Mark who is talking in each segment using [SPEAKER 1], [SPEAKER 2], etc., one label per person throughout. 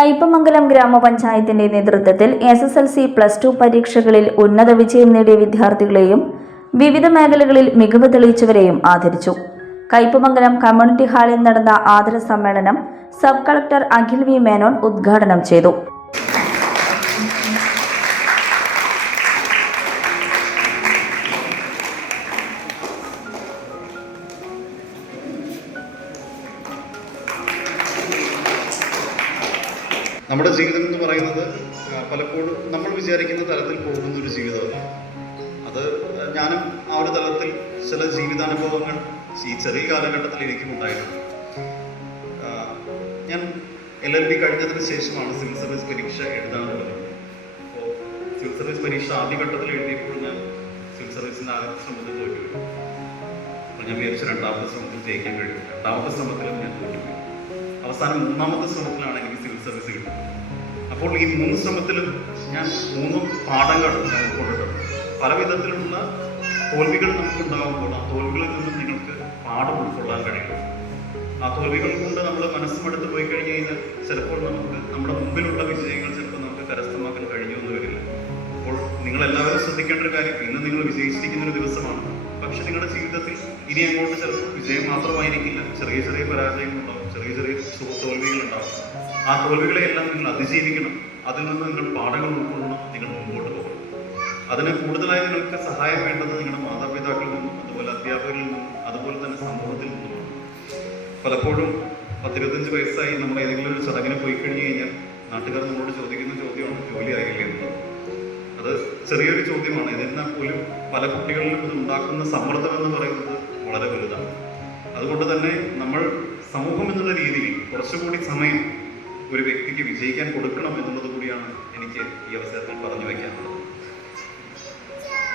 [SPEAKER 1] കയ്പമംഗലം ഗ്രാമപഞ്ചായത്തിന്റെ നേതൃത്വത്തിൽ S S L C plus two പരീക്ഷകളിൽ ഉന്നത വിജയം നേടിയ വിദ്യാർത്ഥികളെയും വിവിധ മേഖലകളിൽ മികവ് തെളിയിച്ചവരെയും ആദരിച്ചു. കയ്പമംഗലം കമ്മ്യൂണിറ്റി ഹാളിൽ നടന്ന ആദര സമ്മേളനം sub collector Akhil V Menon ഉദ്ഘാടനം ചെയ്തു.
[SPEAKER 2] നമ്മുടെ ജീവിതം എന്ന് പറയുന്നത് പലപ്പോഴും നമ്മൾ വിചാരിക്കുന്ന തലത്തിൽ പോകുന്ന ഒരു ജീവിതമാണ് അത് ഞാനും ആ ഒരു തലത്തിൽ ചില ജീവിതാനുഭവങ്ങൾ ഈ ചെറിയ കാലഘട്ടത്തിൽ എനിക്കും ഉണ്ടായിട്ടുണ്ട്. ഞാൻ എൽ എൽ ബി കഴിഞ്ഞതിന് ശേഷമാണ് സിവിൽ സർവീസ് പരീക്ഷ എഴുതാൻ തുടങ്ങിയത്. അപ്പോൾ സിവിൽ സർവീസ് പരീക്ഷ ആദ്യഘട്ടത്തിൽ എഴുതിയപ്പോൾ ഞാൻ സിവിൽ സർവീസിന്റെ ആദ്യത്തെ ശ്രമത്തിൽ തോറ്റുപോയി അപ്പോൾ ഞാൻ വിചാരിച്ചു രണ്ടാമത്തെ ശ്രമത്തിൽ ജയിക്കാൻ കഴിയും. രണ്ടാമത്തെ ശ്രമത്തിലും ഞാൻ തോറ്റുപോയി അവസാനം മൂന്നാമത്തെ ശ്രമത്തിലാണ് എനിക്ക് സിവിൽ സർവീസ് കിട്ടുന്നത്. അപ്പോൾ ഈ മൂന്ന് ശ്രമത്തിലും ഞാൻ മൂന്ന് പാഠങ്ങൾ ഞാൻ ഉൾക്കൊണ്ടിട്ടുണ്ട് പല വിധത്തിലുള്ള തോൽവികൾ നമുക്കുണ്ടാകുമ്പോൾ ആ തോൽവികളിൽ നിന്നും നിങ്ങൾക്ക് പാഠം ഉൾക്കൊള്ളാൻ കഴിയും. ആ തോൽവികൾ കൊണ്ട് നമ്മൾ മനസ്സുമെടുത്ത് പോയി കഴിഞ്ഞ് കഴിഞ്ഞാൽ ചിലപ്പോൾ നമുക്ക് നമ്മുടെ മുമ്പിലുള്ള വിജയങ്ങൾ ചിലപ്പോൾ നമുക്ക് കരസ്ഥമാക്കാൻ കഴിഞ്ഞു എന്ന് വരില്ല അപ്പോൾ നിങ്ങൾ എല്ലാവരും ശ്രദ്ധിക്കേണ്ട ഒരു കാര്യം ഇന്ന് നിങ്ങൾ വിജയിച്ചിരിക്കുന്ന ഒരു ദിവസമാണ്. പക്ഷെ നിങ്ങളുടെ ജീവിതത്തിൽ ഇനി അങ്ങോട്ട് ചിലപ്പോൾ വിജയം മാത്രമായിരിക്കില്ല. ചെറിയ ചെറിയ പരാജയങ്ങളുണ്ടാവും. ചെറിയ ചെറിയ തോൽവികളുണ്ടാവും ആ തോൽവികളെ എല്ലാം നിങ്ങൾ അതിജീവിക്കണം. അതിൽ നിന്ന് നിങ്ങൾ പാഠങ്ങൾ ഉൾക്കൊള്ളണം. നിങ്ങൾ മുമ്പോട്ട് പോകണം. അതിന് കൂടുതലായി നിങ്ങൾക്ക് സഹായം വേണ്ടത് നിങ്ങളുടെ മാതാപിതാക്കളിൽ നിന്നും അതുപോലെ അധ്യാപകരിൽ നിന്നും അതുപോലെ തന്നെ സമൂഹത്തിൽ നിന്നുമാണ് പലപ്പോഴും പത്തിരുപത്തഞ്ച് വയസ്സായി നമ്മൾ ഏതെങ്കിലും ഒരു ചടങ്ങിന് പോയി കഴിഞ്ഞു കഴിഞ്ഞാൽ നാട്ടുകാർ നമ്മളോട് ചോദിക്കുന്ന ചോദ്യമാണ് ജോലി ആയില്ലേ? എന്നുള്ളത് അത് ചെറിയൊരു ചോദ്യമാണ്. എന്നിരുന്നാൽ പോലും പല കുട്ടികളിലും ഇത് ഉണ്ടാക്കുന്ന സമ്മർദ്ദം എന്ന് പറയുന്നത് വളരെ വലുതാണ്. അതുകൊണ്ട് തന്നെ നമ്മൾ സമൂഹം എന്നുള്ള രീതിയിൽ കുറച്ചുകൂടി സമയം ഒരു വ്യക്തിക്ക് വിജയിക്കാൻ കൊടുക്കണം എന്നുള്ളത് കൂടിയാണ് എനിക്ക് ഈ അവസരത്തിൽ പറഞ്ഞു വയ്ക്കാനുള്ളത്.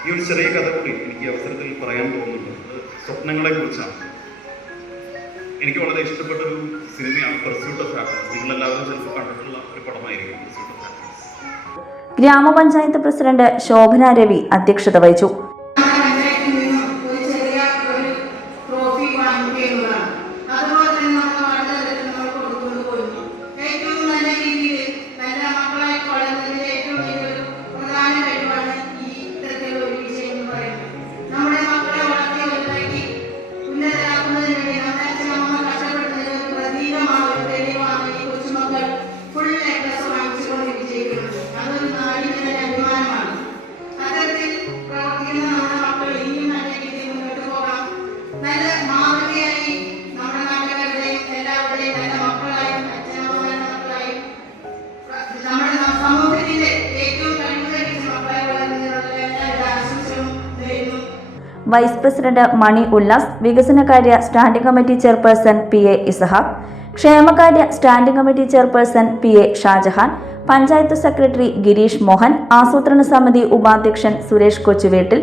[SPEAKER 2] ഈ ഒരു ചെറിയ കഥ കൂടി എനിക്ക് ഈ അവസരത്തിൽ പറയാൻ തോന്നുന്നുണ്ട് അത് സ്വപ്നങ്ങളെ കുറിച്ചാണ് എനിക്ക് വളരെ ഇഷ്ടപ്പെട്ട ഒരു സിനിമയാണ് പ്രസ്യൂട്ട് ഓഫ് ഹാപ്പിനെസ് നിങ്ങളെല്ലാവരും ചിലപ്പോൾ കണ്ടിട്ടുള്ള ഒരു പടമായിരിക്കും
[SPEAKER 1] ഗ്രാമപഞ്ചായത്ത് പ്രസിഡന്റ് ശോഭന രവി അധ്യക്ഷത വഹിച്ചു. വൈസ് പ്രസിഡന്റ് മണി ഉല്ലാസ് വികസനകാര്യ standing committee chairperson P A Isahaq ക്ഷേമകാര്യ standing committee chairperson P A Shajahan panchayat secretary Girish Mohan ആസൂത്രണ സമിതി ഉപാധ്യക്ഷൻ Suresh Kochuvettil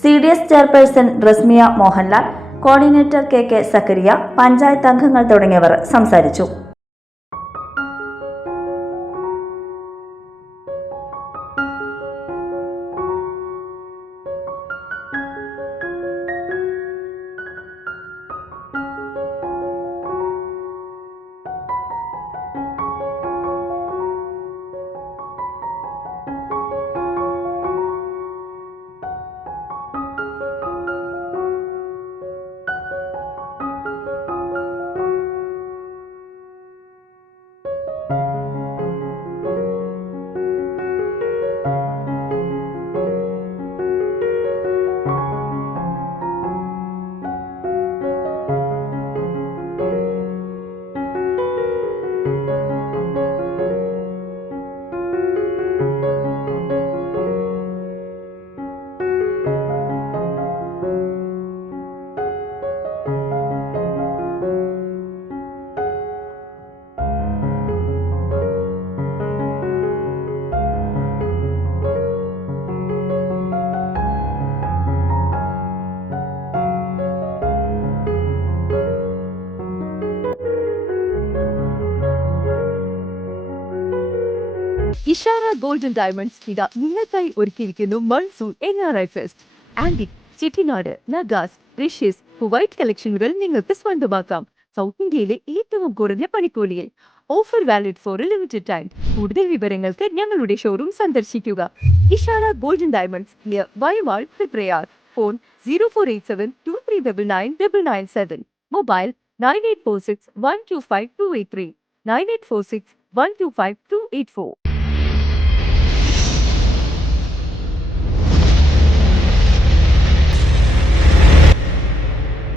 [SPEAKER 1] C D S chairperson Rasmiya Mohanlal coordinator K K Sakkariya panchayat അംഗങ്ങൾ തുടങ്ങിയവർ സംസാരിച്ചു.
[SPEAKER 3] you Ishara golden diamonds ഇതാ നിങ്ങൾക്കായി ഒരുക്കിയിരിക്കുന്നു monsoon N R I fest. Antique Chettinad നഗാസ് റിഷ്യസ് വൈറ്റ് കളക്ഷനുകൾ നിങ്ങൾക്ക് സ്വന്തമാക്കാം. സൗത്ത് ഇന്ത്യയിലെ ഏറ്റവും കുറഞ്ഞ പണിക്കൂലിയിൽ. Offer valid for limited time കൂടുതൽ വിവരങ്ങൾക്ക് ഞങ്ങളുടെ ഷോറൂം സന്ദർശിക്കുക. Ishara golden diamonds near വൈവാൾ Prayar phone zero four eight seven two three double nine double nine seven mobile nine eight four six one two five two eight three nine eight four six one two five two eight four